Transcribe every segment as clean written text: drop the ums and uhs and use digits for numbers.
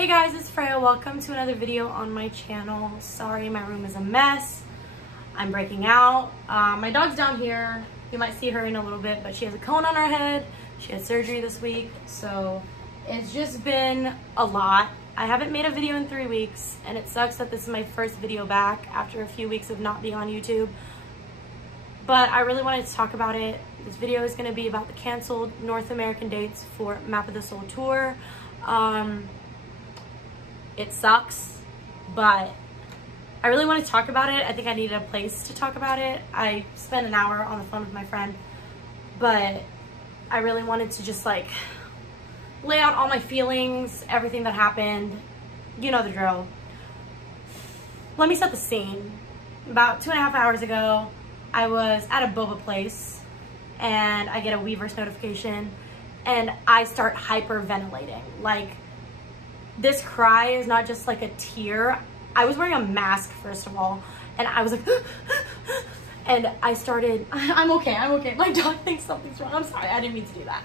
Hey guys, it's Freya. Welcome to another video on my channel. Sorry, my room is a mess. I'm breaking out. My dog's down here. You might see her in a little bit, but she has a cone on her head. She had surgery this week, so it's just been a lot. I haven't made a video in 3 weeks, and it sucks that this is my first video back after a few weeks of not being on YouTube. But I really wanted to talk about it. This video is going to be about the canceled North American dates for Map of the Soul tour. It sucks, but I really want to talk about it. I think I needed a place to talk about it. I spent an hour on the phone with my friend, but I really wanted to just like lay out all my feelings, everything that happened. You know the drill. Let me set the scene. About 2.5 hours ago, I was at a boba place and I get a Weverse notification and I start hyperventilating. Like, this cry is not just like a tear. I was wearing a mask, first of all, and I was like, and I started, I'm okay. My dog thinks something's wrong. I'm sorry, I didn't mean to do that.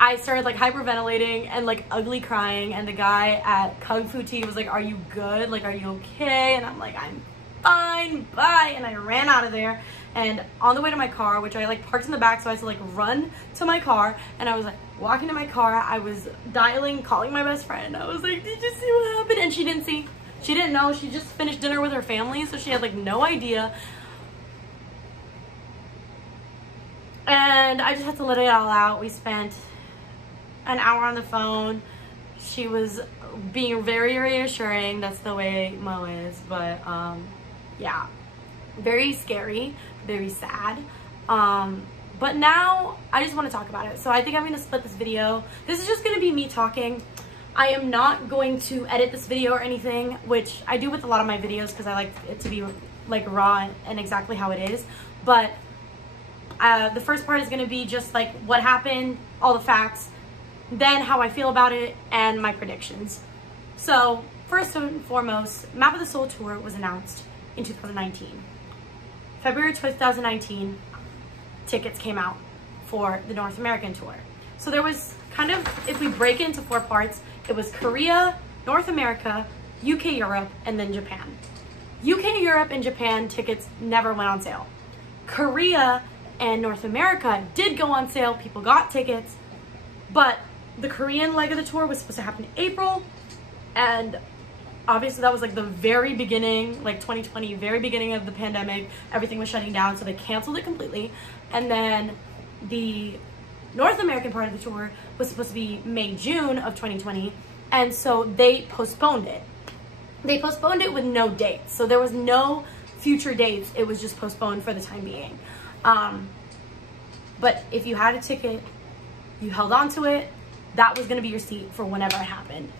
I started like hyperventilating and like ugly crying, and the guy at Kung Fu Tea was like, are you good? Like, are you okay? And I'm like, I'm fine, bye. And I ran out of there, and on the way to my car, which I like parked in the back, so I had to like run to my car, and I was like walking to my car, I was dialing, calling my best friend. I was like, did you see what happened? And she didn't see. She didn't know. She just finished dinner with her family, so she had like no idea. And I just had to let it all out. We spent an hour on the phone. She was being very reassuring. That's the way Mo is. But yeah, very scary, very sad. But now I just want to talk about it. So I think I'm going to split this video. This is just going to be me talking. I am not going to edit this video or anything, which I do with a lot of my videos because I like it to be like raw and exactly how it is. But the first part is going to be just like what happened, all the facts, then how I feel about it, and my predictions. So first and foremost, Map of the Soul tour was announced in 2019. February 2019, tickets came out for the North American tour. So there was kind of, if we break it into 4 parts, it was Korea, North America, UK, Europe, and then Japan. UK, Europe, and Japan tickets never went on sale. Korea and North America did go on sale. People got tickets, but the Korean leg of the tour was supposed to happen in April, and obviously that was like the very beginning, like 2020, very beginning of the pandemic. Everything was shutting down, so they canceled it completely. And then the North American part of the tour was supposed to be May, June of 2020, and so they postponed it. They postponed it with no dates, so there was no future dates. It was just postponed for the time being. But if you had a ticket, you held on to it, that was going to be your seat for whenever it happened.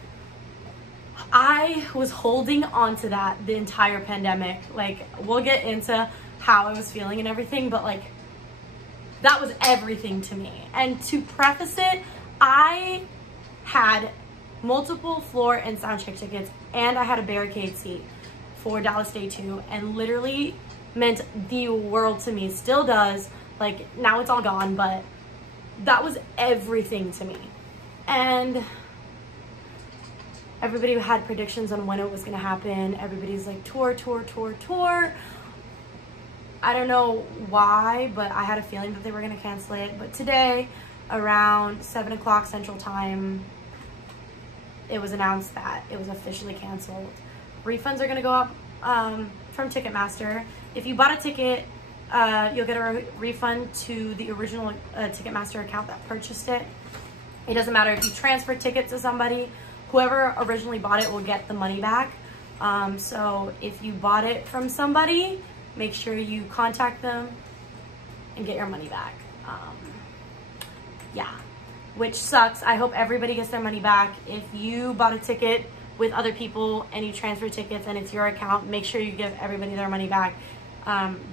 I was holding on to that the entire pandemic. Like, we'll get into how I was feeling and everything, but like, that was everything to me. And to preface it, I had multiple floor and soundcheck tickets, and I had a barricade seat for Dallas Day 2, and literally meant the world to me. Still does. Like, now it's all gone, but that was everything to me. And everybody had predictions on when it was going to happen. Everybody's like, tour. I don't know why, but I had a feeling that they were going to cancel it. But today, around 7 o'clock Central Time, it was announced that it was officially canceled. Refunds are going to go up from Ticketmaster. If you bought a ticket, you'll get a refund to the original Ticketmaster account that purchased it. It doesn't matter if you transfer tickets to somebody. Whoever originally bought it will get the money back. So if you bought it from somebody, make sure you contact them and get your money back. Yeah, which sucks. I hope everybody gets their money back. If you bought a ticket with other people and you transfer tickets and it's your account, make sure you give everybody their money back.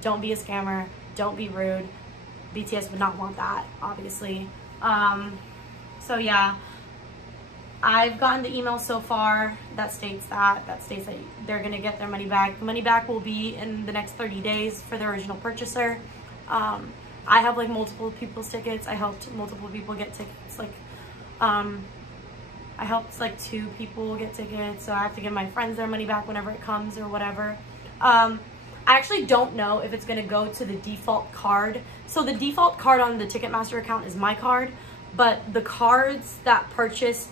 Don't be a scammer. Don't be rude. BTS would not want that, obviously. So yeah, I've gotten the email so far that states that they're gonna get their money back. The money back will be in the next 30 days for the original purchaser. I have like multiple people's tickets. I helped multiple people get tickets. Like, I helped like 2 people get tickets, so I have to give my friends their money back whenever it comes or whatever. I actually don't know if it's gonna go to the default card. So the default card on the Ticketmaster account is my card, but the cards that purchase,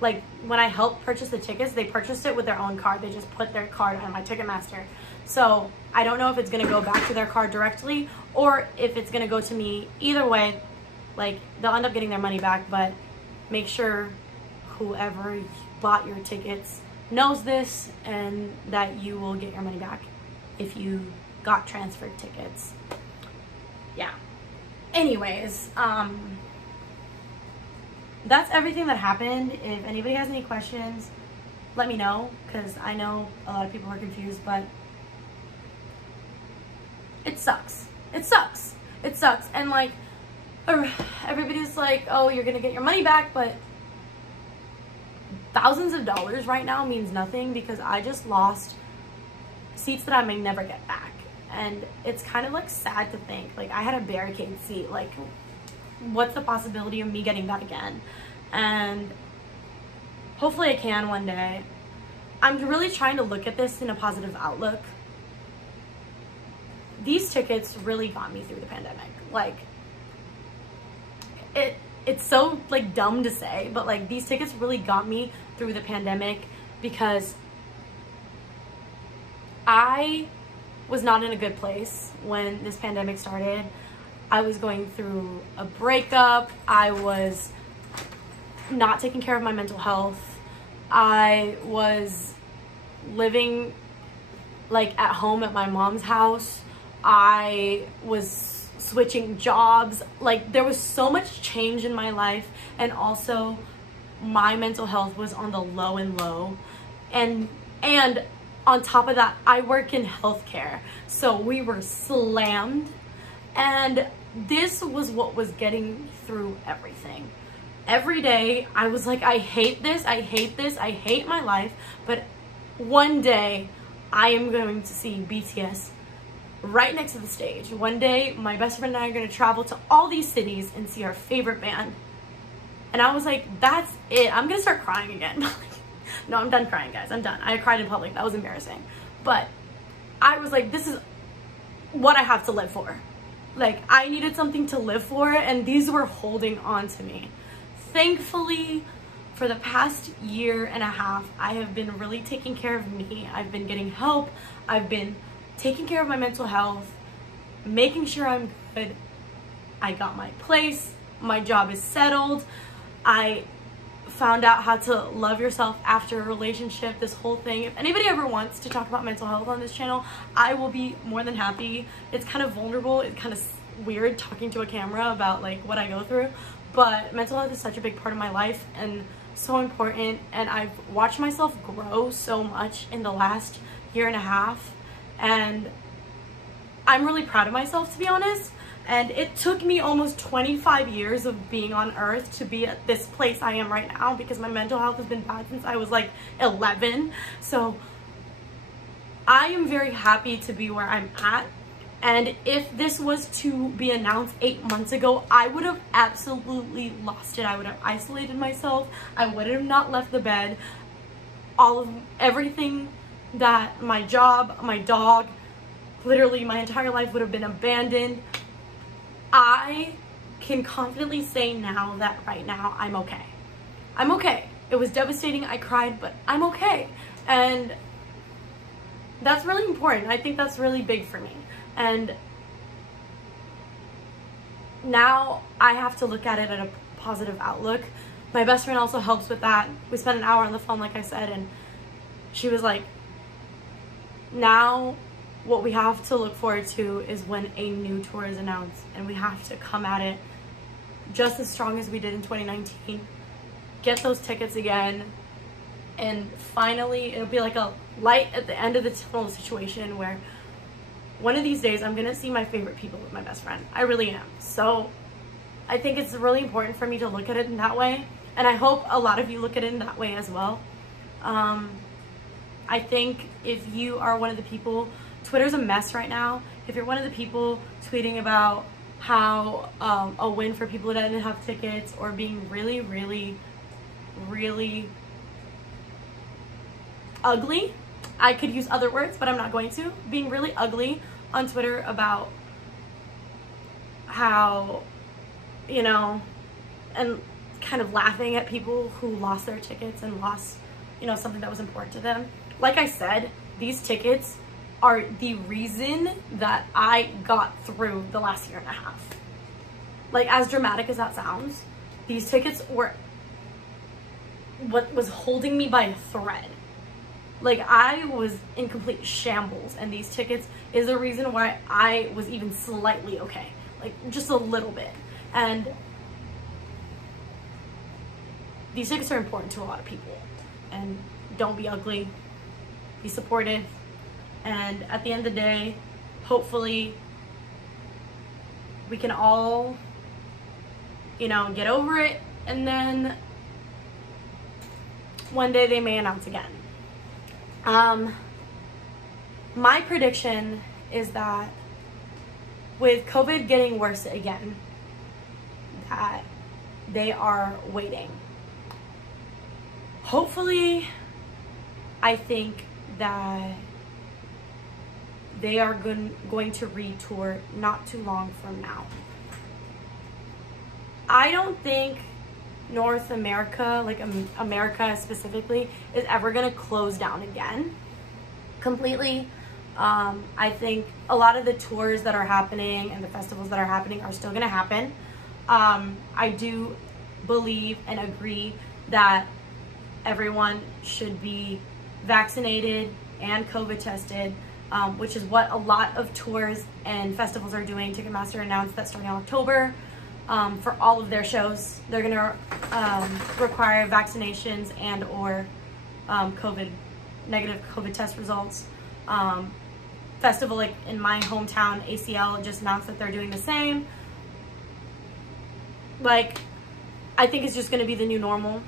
like when I helped purchase the tickets, they purchased it with their own card. They just put their card on my Ticketmaster. So I don't know if it's gonna go back to their card directly or if it's gonna go to me. Either way, like they'll end up getting their money back, but make sure whoever bought your tickets knows this and that you will get your money back if you got transferred tickets. Yeah. Anyways, that's everything that happened. If anybody has any questions, let me know, because I know a lot of people are confused, but it sucks. It sucks. It sucks. And like, everybody's like, oh, you're gonna get your money back, but thousands of dollars right now means nothing, because I just lost seats that I may never get back. And it's kind of like sad to think, like I had a barricade seat, like what's the possibility of me getting that again? And hopefully I can one day. I'm really trying to look at this in a positive outlook. These tickets really got me through the pandemic. Like it's so like dumb to say, but like these tickets really got me through the pandemic, because I was not in a good place when this pandemic started. I was going through a breakup. I was not taking care of my mental health. I was living like at home at my mom's house. I was switching jobs. Like there was so much change in my life, and also my mental health was on the low and low. And on top of that, I work in healthcare, so we were slammed, and this was what was getting through everything. Every day I was like, I hate this, I hate this, I hate my life, but one day I am going to see BTS right next to the stage. One day my best friend and I are going to travel to all these cities and see our favorite band. And I was like, that's it. I'm going to start crying again. No, I'm done crying, guys. I'm done. I cried in public. That was embarrassing. But I was like, this is what I have to live for. Like, I needed something to live for, and these were holding on to me. Thankfully, for the past year and a half, I have been really taking care of me. I've been getting help. I've been taking care of my mental health, making sure I'm good. I got my place. My job is settled. I found out how to love yourself after a relationship, this whole thing. If anybody ever wants to talk about mental health on this channel, I will be more than happy. It's kind of vulnerable. It's kind of weird talking to a camera about like what I go through, but mental health is such a big part of my life and so important. And I've watched myself grow so much in the last year and a half, and I'm really proud of myself, to be honest. And it took me almost 25 years of being on earth to be at this place I am right now, because my mental health has been bad since I was like 11. So I am very happy to be where I'm at. And if this was to be announced 8 months ago, I would have absolutely lost it. I would have isolated myself. I would have not left the bed. Everything that my job, my dog, literally my entire life would have been abandoned. I can confidently say now that right now I'm okay. I'm okay. It was devastating. I cried, but I'm okay. And that's really important. I think that's really big for me. And now I have to look at it at a positive outlook. My best friend also helps with that. We spent an hour on the phone, like I said, and she was like, now what we have to look forward to is when a new tour is announced, and we have to come at it just as strong as we did in 2019, get those tickets again, and finally it'll be like a light at the end of the tunnel situation where one of these days I'm gonna see my favorite people with my best friend. I really am. So I think it's really important for me to look at it in that way, and I hope a lot of you look at it in that way as well. I think if you are one of the people, Twitter's a mess right now. If you're one of the people tweeting about how a win for people that didn't have tickets, or being really, really really ugly. I could use other words, but I'm not going to. Being really ugly on Twitter about how, you know, and kind of laughing at people who lost their tickets and lost, you know, something that was important to them. Like I said, these tickets are the reason that I got through the last year and a half. Like, as dramatic as that sounds, these tickets were what was holding me by a thread. Like, I was in complete shambles, and these tickets is the reason why I was even slightly okay. Like, just a little bit. And these tickets are important to a lot of people. And don't be ugly. Be supportive. And at the end of the day, hopefully, we can all, you know, get over it. And then one day they may announce again. My prediction is that with COVID getting worse again, that they are waiting. Hopefully, I think that they are going to retour not too long from now. I don't think North America, like America specifically, is ever going to close down again completely. I think a lot of the tours that are happening and the festivals that are happening are still going to happen. I do believe and agree that everyone should be vaccinated and COVID tested, which is what a lot of tours and festivals are doing. Ticketmaster announced that starting in October, for all of their shows, they're going to require vaccinations and or negative COVID test results. Festival, like in my hometown, ACL just announced that they're doing the same. Like, I think it's just going to be the new normal.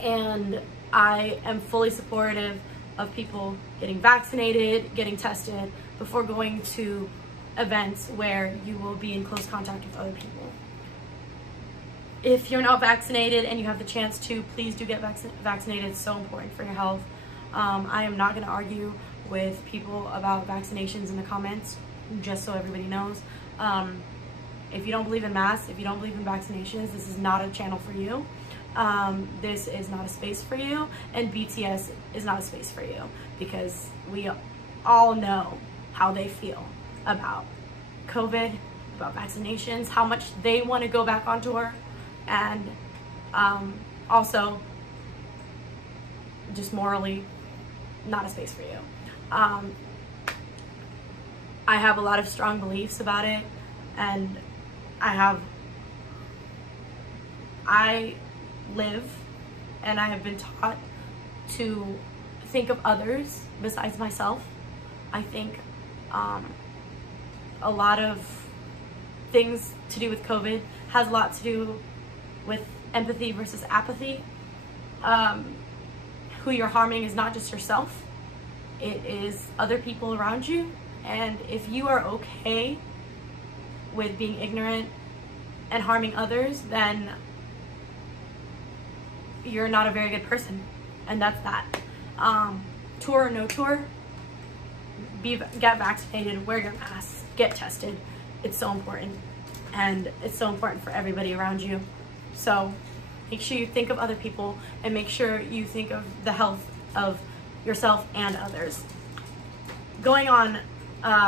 And I am fully supportive of people getting vaccinated, getting tested before going to events where you will be in close contact with other people. If you're not vaccinated and you have the chance to, please do get vaccinated. It's so important for your health. I am not going to argue with people about vaccinations in the comments, just so everybody knows. If you don't believe in masks, if you don't believe in vaccinations, this is not a channel for you. This is not a space for you, and BTS is not a space for you, because we all know how they feel about COVID, about vaccinations, how much they want to go back on tour, and also just morally not a space for you. I have a lot of strong beliefs about it, and I live and I have been taught to think of others besides myself. I think a lot of things to do with COVID has a lot to do with empathy versus apathy. Who you're harming is not just yourself, it is other people around you. And if you are okay with being ignorant and harming others, then you're not a very good person. And that's that. Tour or no tour, get vaccinated, wear your mask, get tested. It's so important, and it's so important for everybody around you. So make sure you think of other people, and make sure you think of the health of yourself and others. Going on,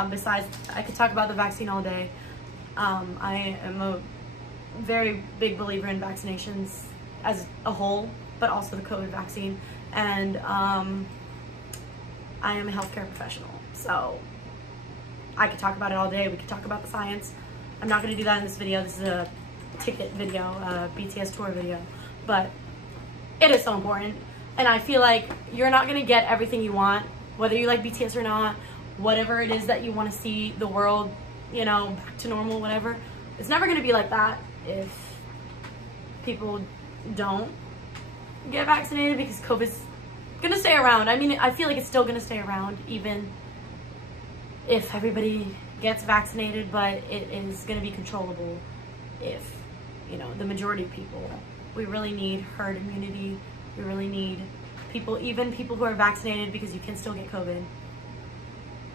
besides, I could talk about the vaccine all day. I am a very big believer in vaccinations as a whole, but also the COVID vaccine. And I am a healthcare professional, so I could talk about it all day. We could talk about the science. I'm not going to do that in this video. This is a ticket video, a BTS tour video, but it is so important. And I feel like you're not going to get everything you want, whether you like BTS or not, whatever it is that you want to see the world, you know, back to normal, whatever. It's never going to be like that if people don't get vaccinated, because COVID's going to stay around. I mean, I feel like it's still going to stay around even if everybody gets vaccinated, but it is going to be controllable if, you know, the majority of people We really need herd immunity. We really need people, even people who are vaccinated, because you can still get COVID,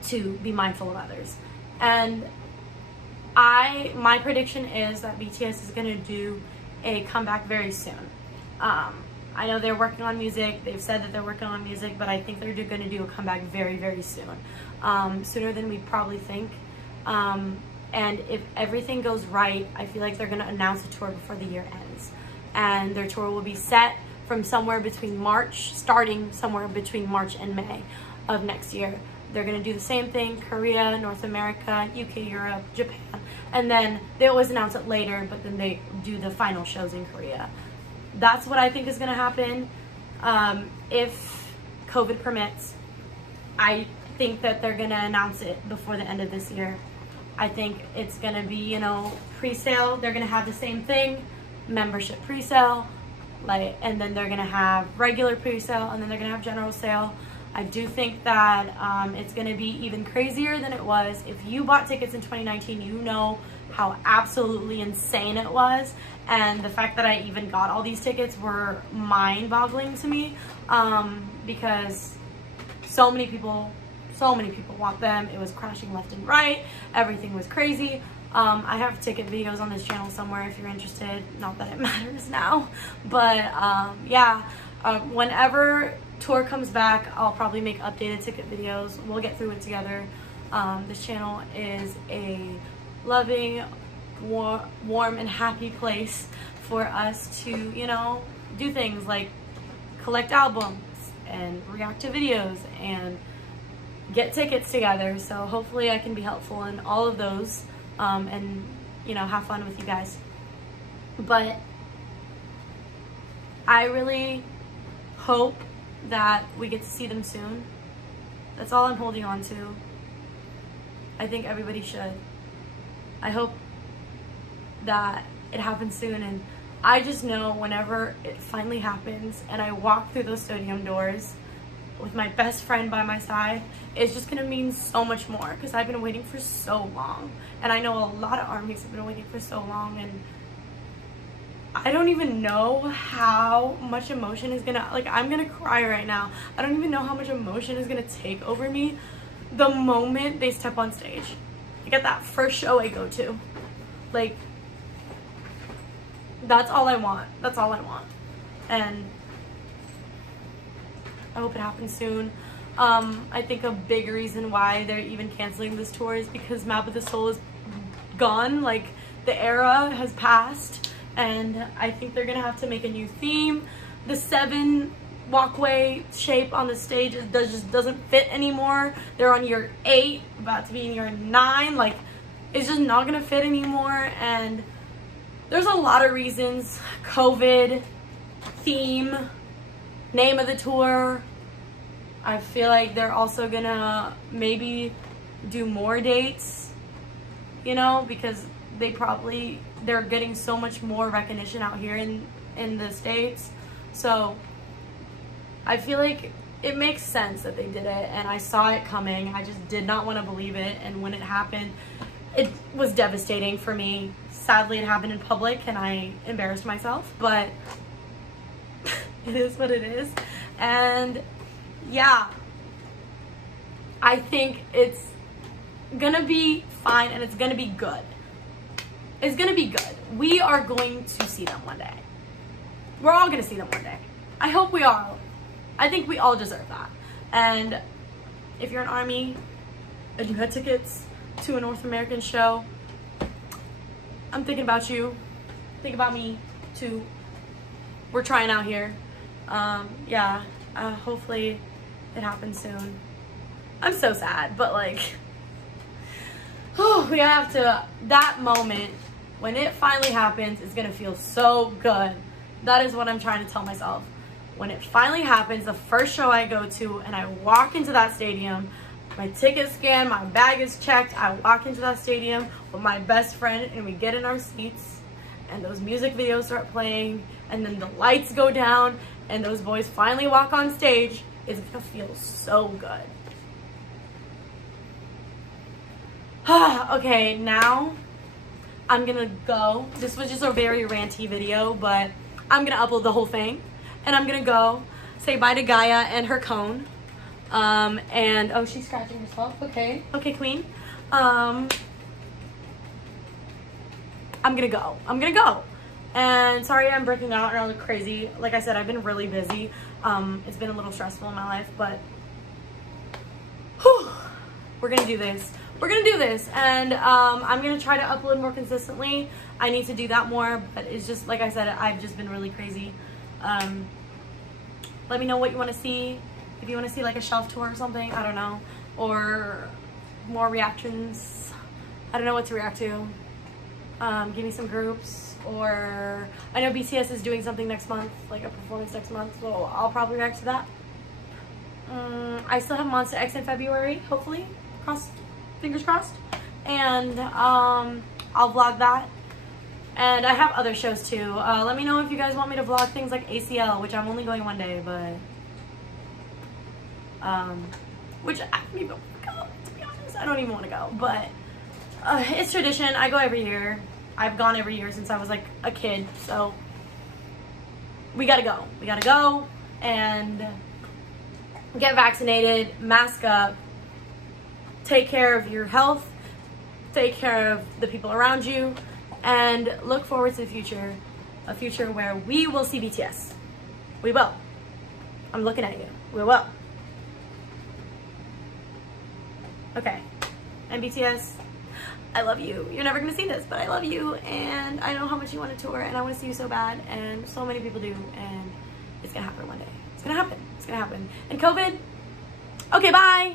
to be mindful of others. And my prediction is that BTS is gonna do a comeback very soon. I know they're working on music. They've said that they're working on music, but I think they're gonna do a comeback very, very soon. Sooner than we probably think. And if everything goes right, I feel like they're gonna announce a tour before the year ends. And their tour will be set from somewhere between March, starting somewhere between March and May of next year. They're gonna do the same thing, Korea, North America, UK, Europe, Japan. And then they always announce it later, but then they do the final shows in Korea. That's what I think is gonna happen. If COVID permits, I think that they're gonna announce it before the end of this year. I think it's gonna be, you know, pre-sale. They're gonna have the same thing, membership pre-sale, and then they're gonna have regular pre-sale, and then they're gonna have general sale. I do think that it's gonna be even crazier than it was. If you bought tickets in 2019, you know how absolutely insane it was. And the fact that I even got all these tickets were mind-boggling to me, because so many people want them. It was crashing left and right. Everything was crazy. I have ticket videos on this channel somewhere if you're interested. Not that it matters now, but yeah, whenever tour comes back, I'll probably make updated ticket videos. We'll get through it together. This channel is a loving, warm and happy place for us to, you know, do things like collect albums and react to videos and get tickets together. So hopefully I can be helpful in all of those, and, you know, have fun with you guys. But I really hope that we get to see them soon. That's all I'm holding on to. I think everybody should. I hope that it happens soon, and I just know whenever it finally happens and I walk through those stadium doors with my best friend by my side, it's just gonna mean so much more, because I've been waiting for so long, and I know a lot of armies have been waiting for so long, and I don't even know how much emotion is gonna, like, I'm gonna cry right now. I don't even know how much emotion is gonna take over me the moment they step on stage. Like at that first show I go to. Like, that's all I want. That's all I want. And I hope it happens soon. I think a big reason why they're even canceling this tour is because Map of the Soul is gone. Like, the era has passed, and I think they're gonna have to make a new theme. The 7 walkway shape on the stage just doesn't fit anymore. They're on year 8, about to be in year 9. Like, it's just not gonna fit anymore, and there's a lot of reasons. COVID, theme, name of the tour. I feel like they're also gonna maybe do more dates, you know, because they're getting so much more recognition out here in the States. So I feel like it makes sense that they did it, and I saw it coming. I just did not want to believe it, and when it happened, it was devastating for me. Sadly, it happened in public, and I embarrassed myself, but it is what it is. And yeah, I think it's gonna be fine, and it's gonna be good. It's gonna be good. We are going to see them one day. We're all gonna see them one day. I hope we all. I think we all deserve that. And if you're an army and you had tickets to a North American show, I'm thinking about you. Think about me too. We're trying out here. Yeah, hopefully it happens soon. I'm so sad, but like, we have to, that moment when it finally happens is gonna feel so good. That is what I'm trying to tell myself. When it finally happens, the first show I go to, and I walk into that stadium, my ticket's scanned, my bag is checked, I walk into that stadium with my best friend, and we get in our seats, and those music videos start playing, and then the lights go down, and those boys finally walk on stage, it's gonna feel so good. Okay, now I'm gonna go. This was just a very ranty video, but I'm gonna upload the whole thing, and I'm gonna go say bye to Gaia and her cone. And oh, she's scratching herself. Okay, queen. I'm gonna go. And sorry I'm breaking out and I look crazy. Like I said, I've been really busy. It's been a little stressful in my life, but whew, we're gonna do this. And I'm gonna try to upload more consistently. I need to do that more, but it's just, like I said, I've just been really crazy. Let me know what you want to see. If you want to see like a shelf tour or something, I don't know, or more reactions. I don't know what to react to. Give me some groups, or I know BTS is doing something next month, like a performance next month, so I'll probably react to that. I still have Monster X in February, hopefully, fingers crossed, and I'll vlog that. And I have other shows too. Let me know if you guys want me to vlog things like ACL, which I'm only going one day, but which I don't even want to go, to be honest. I don't even want to go, but it's tradition. I go every year. I've gone every year since I was like a kid, so we gotta go and get vaccinated, mask up, take care of your health, take care of the people around you, and look forward to the future, a future where we will see BTS. We will. I'm looking at you. We will. Okay. And BTS, I love you. You're never gonna see this, but I love you, and I know how much you want to tour, and I want to see you so bad, and so many people do, and it's gonna happen one day. It's gonna happen. And COVID, okay, bye.